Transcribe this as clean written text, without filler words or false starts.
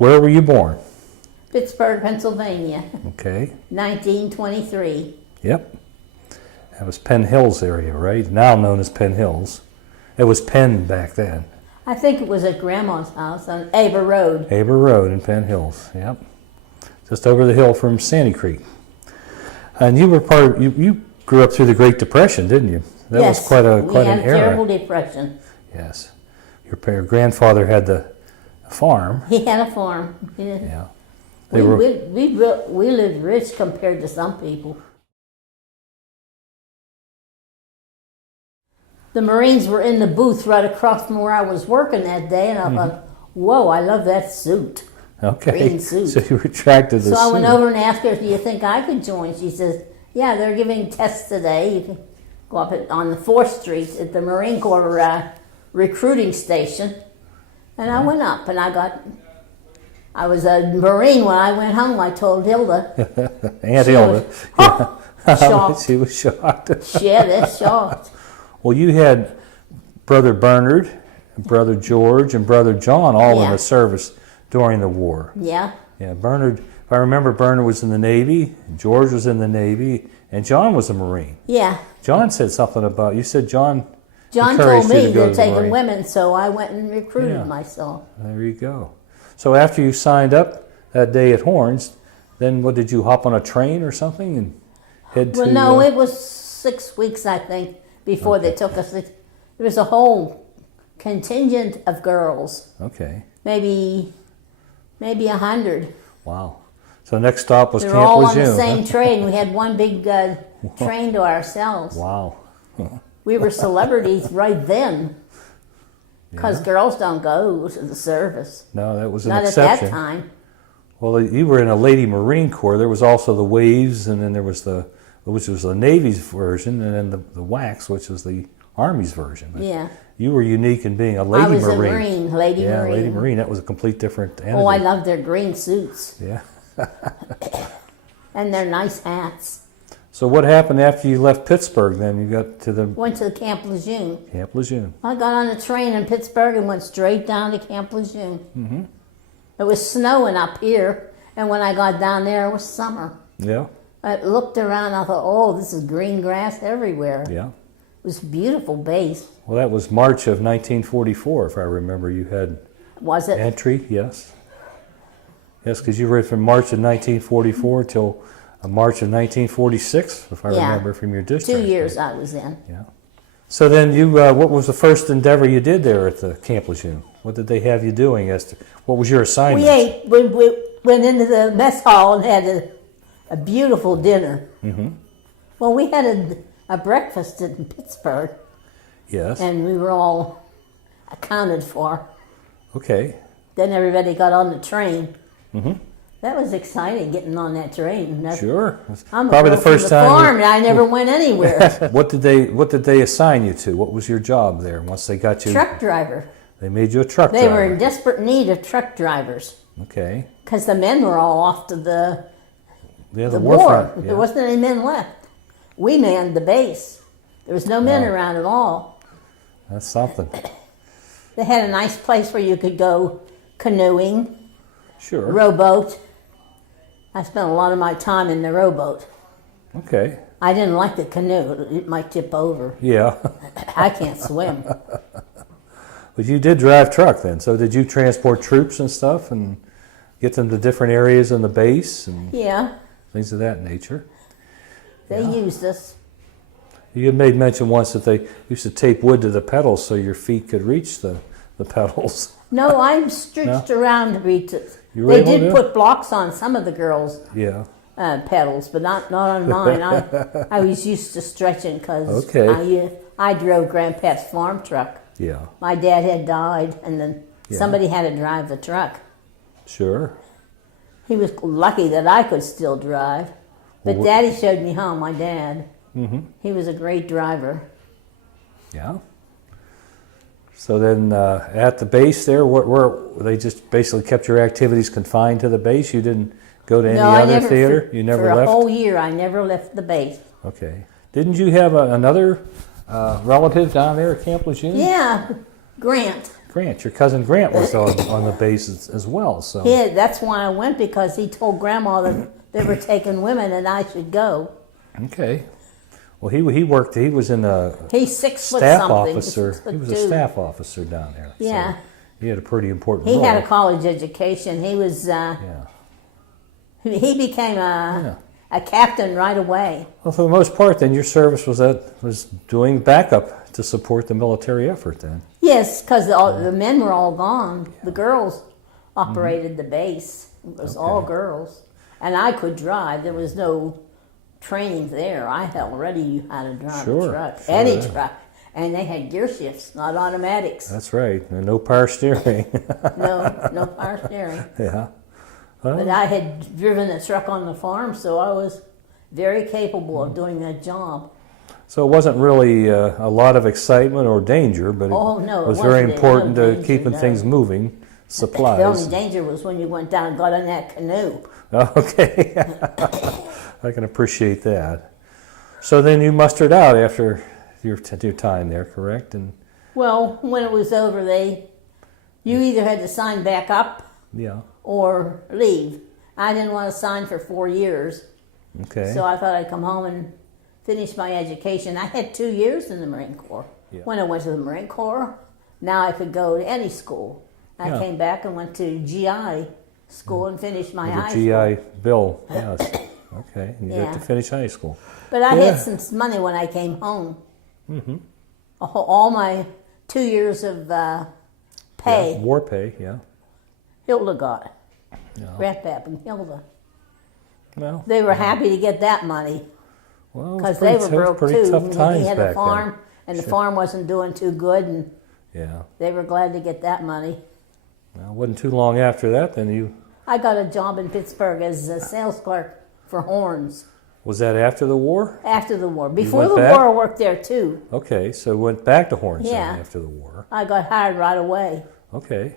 Where were you born? Pittsburgh, Pennsylvania, Okay. 1923. Yep. That was Penn Hills area, right? Now known as Penn Hills. It was Penn back then. I think it was at Grandma's house on Aber Road. Aber Road in Penn Hills. Yep. Just over the hill from Sandy Creek. And you were you grew up through the Great Depression, didn't you? That Yes, was quite an we had era. a terrible depression. Yes. Your grandfather had the farm. He had a farm. Yeah. We lived rich compared to some people. The Marines were in the booth right across from where I was working that day, and I thought, whoa, I love that suit. Okay. Green suit. So you were attracted to the So I suit. went over and asked her, do you think I could join? She says, yeah, they're giving tests today. You can go up on the 4th Street at the Marine Corps recruiting station. And I went up, and I was a Marine when I went home. I told Hilda. Aunt She Hilda. was shocked. She was shocked. Yeah, they're shocked. Well, you had Brother Bernard, Brother George, and Brother John all in Yeah. the service during the war. Yeah. Yeah, Bernard, if I remember, Bernard was in the Navy, George was in the Navy, and John was a Marine. Yeah. John said something about, you said John John encouraged told you me to go they're to the taking Marine. women, so I went and recruited Yeah. myself. There you go. So after you signed up that day at Horns, then what, did you hop on a train or something and head to... Well, no, it was 6 weeks, I think, before they took us. There was a whole contingent of girls, Okay. maybe 100. Wow. So next stop was They were Camp all on the Lejeune, same huh? train. We had one big train to ourselves. Wow. We were celebrities right then, because girls don't go to the service. No, that was an Not exception. at that time. Well, you were in a Lady Marine Corps. There was also the Waves, and then there was which was the Navy's version, and then the WACs, which was the Army's version. But Yeah. you were unique in being a Lady I was Marine. a Marine, Lady Yeah, Marine. Lady Marine. That was a complete different entity. Oh, I loved their green suits Yeah. and their nice hats. So what happened after you left Pittsburgh then? You got to the Went to Camp Lejeune. Camp Lejeune. I got on a train in Pittsburgh and went straight down to Camp Lejeune. Mm-hmm. It was snowing up here, and when I got down there, it was summer. Yeah. I looked around, I thought, oh, this is green grass everywhere. Yeah. It was a beautiful base. Well, that was March of 1944, if I remember. You had Was it? entry, yes. Yes, because you were from March of 1944 till March of 1946, if I Yeah. remember from your district. 2 years I was in. Yeah. So then you, what was the first endeavor you did there at the Camp Lejeune? What did they have you doing? What was your assignment? We ate, we went into the mess hall and had a beautiful dinner. Mm-hmm. Well, we had a breakfast in Pittsburgh, Yes. and we were all accounted for. Okay. Then everybody got on the train. Mm-hmm. That was exciting, getting on that train. Sure. I'm a Probably girl the first from the time. farm, and I never went anywhere. What did they assign you to? What was your job there once they got you? Truck driver. They made you a truck They driver. were in desperate need of truck drivers Okay. because the men were all off to the The war. warfront. Yeah. There wasn't any men left. We manned the base. There was no men around at all. That's something. They had a nice place where you could go canoeing, Sure. rowboat. I spent a lot of my time in the rowboat. Okay. I didn't like the canoe. It might tip over. Yeah. I can't swim. But you did drive truck then. So did you transport troops and stuff and get them to different areas in the base and Yeah, things of that nature? they used us. You had made mention once that they used to tape wood to the pedals so your feet could reach the pedals. No, I'm stretched around to reach it. You were They able did to? put blocks on some of the girls' Yeah. pedals, but not on mine. I was used to stretching because Okay. I drove Grandpa's farm truck. Yeah. My dad had died, and then somebody had to drive the truck. Sure. He was lucky that I could still drive. But Well, Daddy showed me home, my dad. Mm-hmm. He was a great driver. Yeah. So then at the base there, where they just basically kept your activities confined to the base? You didn't go to any other theater? You never for left? a whole year, I never left the base. Okay. Didn't you have another relative down there at Camp Lejeune? Yeah, Grant. Grant, your cousin Grant was on the base as well. So Yeah, that's why I went, because he told Grandma that they were taking women and I should go. okay. Well, he worked. He was in a He's 6 foot staff something. officer. 6 foot He was 2. a staff officer down there. Yeah. So he had a pretty important He role. had a college education. He was. Yeah. He became a captain right away. Well, for the most part, then your service was doing backup to support the military effort. Then. Yes, because the men were all gone. The girls operated the base. It was all girls. And I could drive. There was no training there. I already knew how to drive a truck. Any truck. And they had gear shifts, not automatics. That's right. And no power steering. No power steering. Yeah. But I had driven a truck on the farm, so I was very capable of doing that job. So it wasn't really a lot of excitement or danger, but it was very important to keeping things moving, supplies. The only danger was when you went down and got in that canoe. Okay. I can appreciate that. So then you mustered out after your time there, correct? And well, when it was over, you either had to sign back up or leave. I didn't want to sign for 4 years. Okay. So I thought I'd come home and finish my education. I had 2 years in the Marine Corps. Yeah. When I went to the Marine Corps, now I could go to any school. I came back and went to GI school and finished my high school. GI Bill, yes. Okay, and you got to finish high school. But I had some money when I came home. Mm-hmm. All my 2 years of pay. War pay, Hilda got. Grandpap and Hilda. Well, they were happy to get that money. Well, because they were broke too. Tough times he had back a farm, then. And the farm wasn't doing too good, and they were glad to get that money. Well, it wasn't too long after that, then you... I got a job in Pittsburgh as a sales clerk for horns. Was that after the war? After the war. Before the war, I worked there too. Okay, so went back to horns then after the war. I got hired right away. Okay.